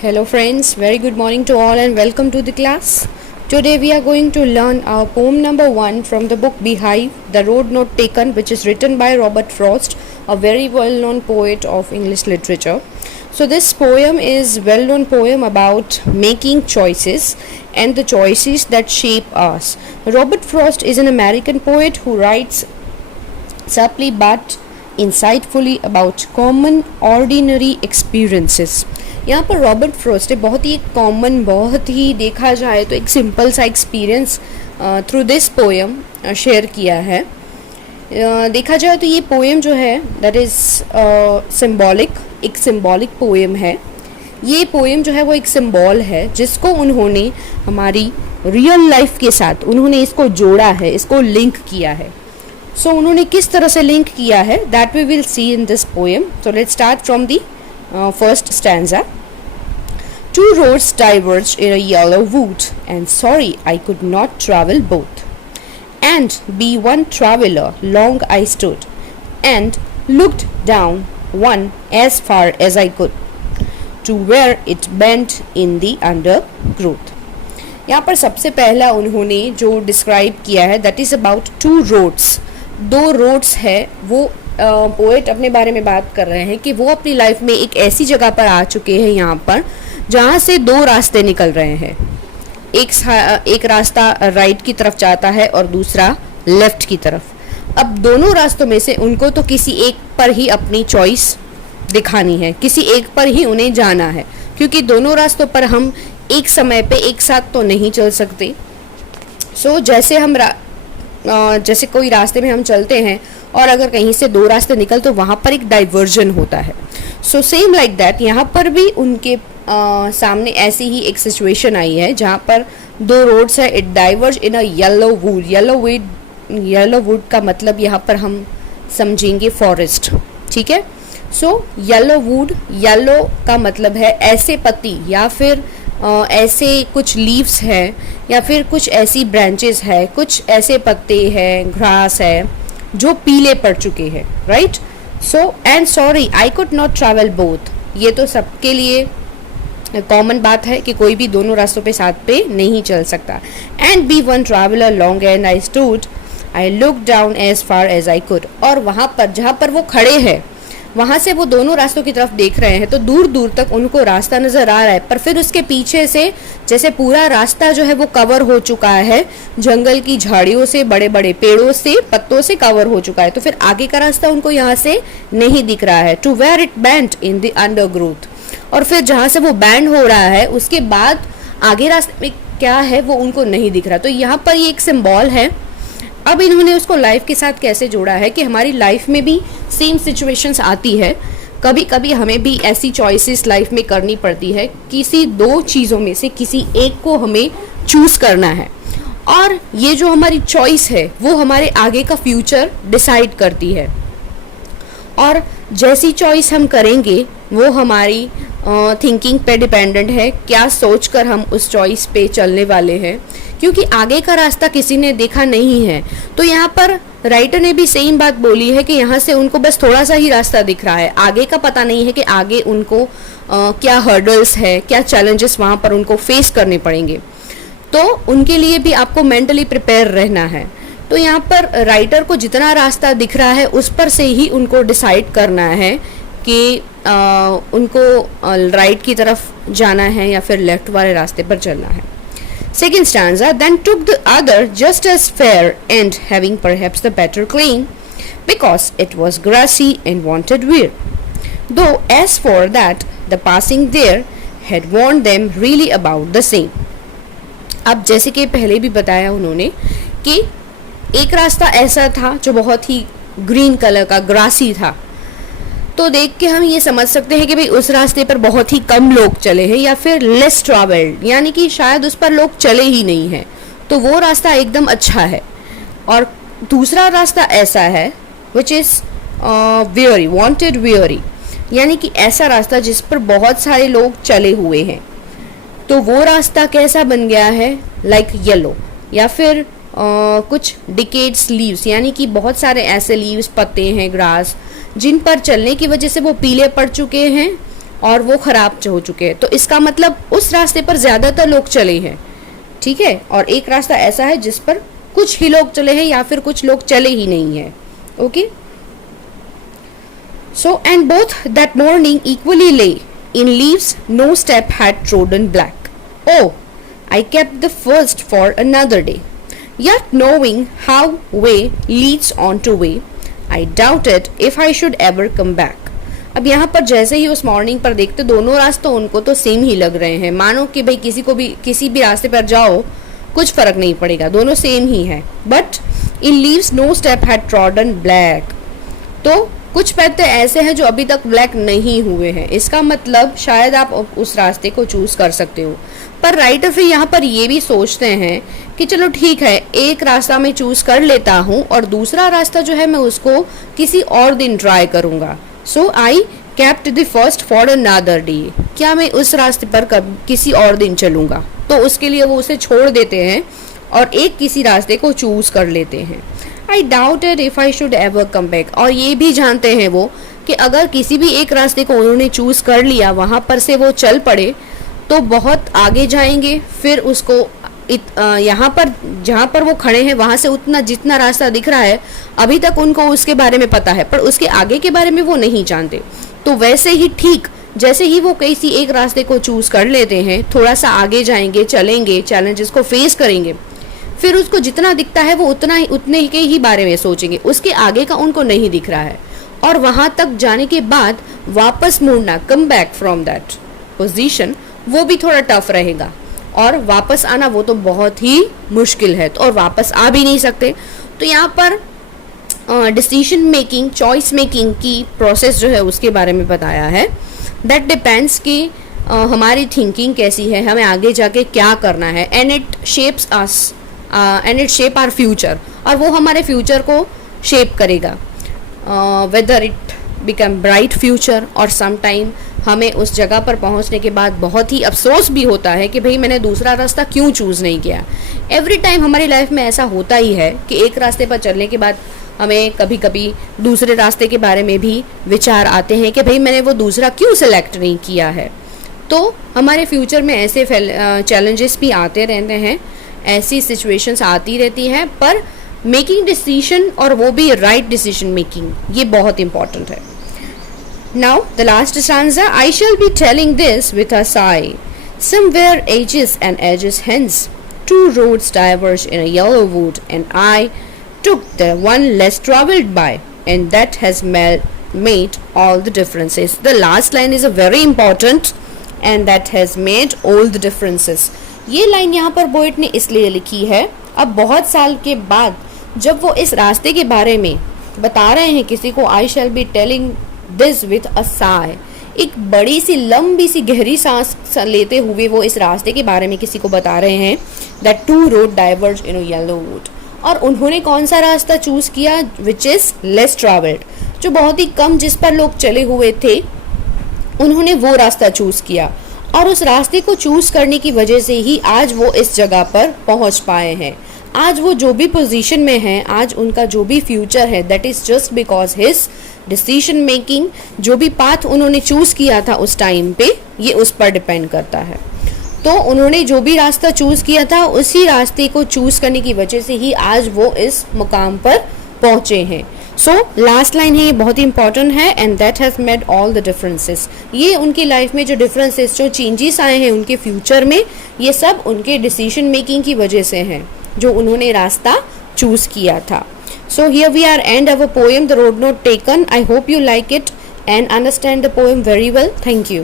Hello friends, very good morning to all and welcome to the class. Today we are going to learn our poem number 1 from the book Beehive, The Road Not Taken, which is written by Robert Frost, a very well-known poet of English literature. So this poem is well-known poem about making choices and the choices that shape us. Robert Frost is an American poet who writes subtly but insightfully about common ordinary experiences. यहाँ पर Robert Frost बहुत ही common, बहुत ही देखा जाए तो एक simple सा experience through this poem share किया है. देखा जाए तो ये पोएम जो है दैट इज़ सिंबॉलिक, एक सिंबॉलिक पोएम है. ये पोएम जो है वो एक सिंबल है जिसको उन्होंने हमारी रियल लाइफ के साथ उन्होंने इसको जोड़ा है, इसको लिंक किया है. सो उन्होंने किस तरह से लिंक किया है that we will see in this poem. So let's start from the first stanza. Two roads diverged in a yellow wood, and sorry I could not travel both. And be one traveler long I stood, and looked down one as far as I could, to where it bent in the undergrowth. यहाँ पर सबसे पहला उन्होंने जो describe किया है that is about two roads. दो roads है. वो पोएट अपने बारे में बात कर रहे हैं कि वो अपनी लाइफ में एक ऐसी जगह पर आ चुके हैं यहाँ पर जहाँ से दो रास्ते निकल रहे हैं. एक रास्ता राइट की तरफ जाता है और दूसरा लेफ्ट की तरफ. अब दोनों रास्तों में से उनको तो किसी एक पर ही अपनी चॉइस दिखानी है, किसी एक पर ही उन्हें जाना है, क्योंकि दोनों रास्तों पर हम एक समय पे एक साथ तो नहीं चल सकते. सो जैसे कोई रास्ते में हम चलते हैं और अगर कहीं से दो रास्ते निकल तो वहाँ पर एक डाइवर्जन होता है. सो सेम लाइक दैट यहाँ पर भी उनके सामने ऐसी ही एक सिचुएशन आई है जहाँ पर दो रोड्स है. It diverge in a yellow would. Yellow would का मतलब यहाँ पर हम समझेंगे फॉरेस्ट. ठीक है. सो येलो वुड, येलो का मतलब है ऐसे पत्ती या फिर ऐसे कुछ लीव्स हैं या फिर कुछ ऐसी ब्रांचेस है, कुछ ऐसे पत्ते हैं, ग्रास है जो पीले पड़ चुके हैं. Right. So and sorry I could not travel both. ये तो सबके लिए कॉमन बात है कि कोई भी दोनों रास्तों पे साथ पे नहीं चल सकता. And be one traveller long and I stood I look down as far as I could. और वहाँ पर जहाँ पर वो खड़े हैं वहाँ से वो दोनों रास्तों की तरफ देख रहे हैं तो दूर दूर तक उनको रास्ता नज़र आ रहा है, पर फिर उसके पीछे से जैसे पूरा रास्ता जो है वो कवर हो चुका है जंगल की झाड़ियों से, बड़े बड़े पेड़ों से, पत्तों से कवर हो चुका है. तो फिर आगे का रास्ता उनको यहाँ से नहीं दिख रहा है. To where it bent in the undergrowth. और फिर जहाँ से वो बैंड हो रहा है उसके बाद आगे रास्ते में क्या है वो उनको नहीं दिख रहा. तो यहाँ पर ये एक सिंबल है. अब इन्होंने उसको लाइफ के साथ कैसे जोड़ा है कि हमारी लाइफ में भी सेम सिचुएशंस आती है. कभी कभी हमें भी ऐसी चॉइसेस लाइफ में करनी पड़ती है. किसी दो चीज़ों में से किसी एक को हमें चूज करना है और ये जो हमारी चॉइस है वो हमारे आगे का फ्यूचर डिसाइड करती है. और जैसी चॉइस हम करेंगे वो हमारी थिंकिंग पे डिपेंडेंट है, क्या सोचकर हम उस चॉइस पे चलने वाले हैं, क्योंकि आगे का रास्ता किसी ने देखा नहीं है. तो यहाँ पर राइटर ने भी सेम बात बोली है कि यहाँ से उनको बस थोड़ा सा ही रास्ता दिख रहा है, आगे का पता नहीं है कि आगे उनको क्या हर्डल्स है, क्या चैलेंजेस वहाँ पर उनको फेस करने पड़ेंगे. तो उनके लिए भी आपको मेंटली प्रिपेयर रहना है. तो यहाँ पर राइटर को जितना रास्ता दिख रहा है उस पर से ही उनको डिसाइड करना है कि उनको राइट की तरफ जाना है या फिर लेफ्ट वाले रास्ते पर चलना है. Second stanza, then took the other just as fair and having perhaps the better claim, because it was grassy and wanted weir. Though as for that, the passing there had warned them really about the same. अब जैसे कि पहले भी बताया उन्होंने कि एक रास्ता ऐसा था जो बहुत ही ग्रीन कलर का, ग्रासी था. तो देख के हम ये समझ सकते हैं कि भाई उस रास्ते पर बहुत ही कम लोग चले हैं या फिर लेस ट्रैवल्ड, यानी कि शायद उस पर लोग चले ही नहीं हैं. तो वो रास्ता एकदम अच्छा है. और दूसरा रास्ता ऐसा है which is very wanted very, यानी कि ऐसा रास्ता जिस पर बहुत सारे लोग चले हुए हैं. तो वो रास्ता कैसा बन गया है, लाइक येलो या फिर कुछ डिकेड्स लीव्स, यानी कि बहुत सारे ऐसे लीव्स, पत्ते हैं, ग्रास, जिन पर चलने की वजह से वो पीले पड़ चुके हैं और वो खराब हो चुके हैं, तो इसका मतलब उस रास्ते पर ज़्यादातर लोग चले हैं, ठीक है। और एक रास्ता ऐसा है जिस पर कुछ ही लोग चले हैं या फिर कुछ लोग चले ही नहीं है। Okay, so and both that morning equally lay in leaves, no step had trodden black. Oh I kept the first for another day, yet knowing how way leads on to way, I doubted if I should ever come back. अब यहाँ पर जैसे ही उस morning पर देखते दोनों रास्ते उनको तो सेम ही लग रहे हैं, मानो कि भाई किसी भी रास्ते पर जाओ कुछ फर्क नहीं पड़ेगा, दोनों सेम ही है। But in leaves no step had trodden black, तो कुछ पत्ते ऐसे हैं जो अभी तक ब्लैक नहीं हुए हैं, इसका मतलब शायद आप उस रास्ते को चूज कर सकते हो। पर राइटर फिर यहाँ पर ये भी सोचते हैं कि चलो ठीक है, एक रास्ता मैं चूज कर लेता हूँ और दूसरा रास्ता जो है मैं उसको किसी और दिन ट्राई करूँगा। So I kept the first for another day, क्या मैं उस रास्ते पर किसी और दिन चलूँगा, तो उसके लिए वो उसे छोड़ देते हैं और एक किसी रास्ते को चूज कर लेते हैं। आई doubted if I should ever come back, और ये भी जानते हैं वो कि अगर किसी भी एक रास्ते को उन्होंने चूज कर लिया, वहाँ पर से वो चल पड़े तो बहुत आगे जाएंगे, फिर उसको यहाँ पर जहाँ पर वो खड़े हैं वहाँ से उतना जितना रास्ता दिख रहा है अभी तक उनको उसके बारे में पता है, पर उसके आगे के बारे में वो नहीं जानते। तो वैसे ही ठीक जैसे ही वो किसी एक रास्ते को चूज कर लेते हैं, थोड़ा सा आगे जाएंगे, चलेंगे, चैलेंजेस को फेस करेंगे, फिर उसको जितना दिखता है वो उतने के ही बारे में सोचेंगे, उसके आगे का उनको नहीं दिख रहा है। और वहाँ तक जाने के बाद वापस मुड़ना, come back from that position, वो भी थोड़ा टफ रहेगा, और वापस आना वो तो बहुत ही मुश्किल है, तो और वापस आ भी नहीं सकते। तो यहाँ पर डिसीजन मेकिंग, चॉइस मेकिंग की प्रोसेस जो है उसके बारे में बताया है। दैट डिपेंड्स कि हमारी थिंकिंग कैसी है, हमें आगे जाके क्या करना है, and it shapes us and it shape our future, और वो हमारे फ्यूचर को शेप करेगा, whether it become bright future, और सम टाइम हमें उस जगह पर पहुंचने के बाद बहुत ही अफसोस भी होता है कि भाई मैंने दूसरा रास्ता क्यों चूज़ नहीं किया। एवरी टाइम हमारी लाइफ में ऐसा होता ही है कि एक रास्ते पर चलने के बाद हमें कभी कभी दूसरे रास्ते के बारे में भी विचार आते हैं कि भाई मैंने वो दूसरा क्यों सेलेक्ट नहीं किया है। तो हमारे फ्यूचर में ऐसे चैलेंजेस भी आते रहते हैं, ऐसी सिचुएशंस आती रहती हैं, पर मेकिंग डिसीजन, और वो भी राइट डिसीजन मेकिंग, ये बहुत इंपॉर्टेंट है। Now the last stanza, I shall be telling this with a sigh, somewhere ages and ages hence, two roads diverge in a yellow wood, and I took the one less traveled by, and that has made all the differences. The last line is a very important, and that has made all the differences. ये line यहाँ पर poet ने इसलिए लिखी है, अब बहुत साल के बाद जब वो इस रास्ते के बारे में बता रहे हैं किसी को, I shall be telling this with a Sai, एक बड़ी सी लंबी सी गहरी सांस लेते हुए वो इस रास्ते के बारे में किसी को बता रहे हैं, that two road diverge in a yellow wood, और उन्होंने कौन सा रास्ता चूज किया, विच इज लेस ट्रैवल्ड, जो बहुत ही कम जिस पर लोग चले हुए थे उन्होंने वो रास्ता चूज किया, और उस रास्ते को चूज करने की वजह से ही आज वो इस जगह पर पहुंच पाए हैं। आज वो जो भी पोजीशन में हैं, आज उनका जो भी फ्यूचर है, that is just because his decision making, जो भी पाथ उन्होंने चूज किया था उस टाइम पे, ये उस पर डिपेंड करता है। तो उन्होंने जो भी रास्ता चूज किया था उसी रास्ते को चूज करने की वजह से ही आज वो इस मुकाम पर पहुंचे हैं। सो लास्ट लाइन है, ये बहुत ही इंपॉर्टेंट है, and that has made all the differences, ये उनकी लाइफ में जो डिफरेंसेस, जो चेंजेस आए हैं उनके फ्यूचर में, ये सब उनके डिसीजन मेकिंग की वजह से हैं, जो उन्होंने रास्ता चूज किया था। So here we are end our poem, The Road Not Taken. I hope you like it and understand the poem very well. Thank you.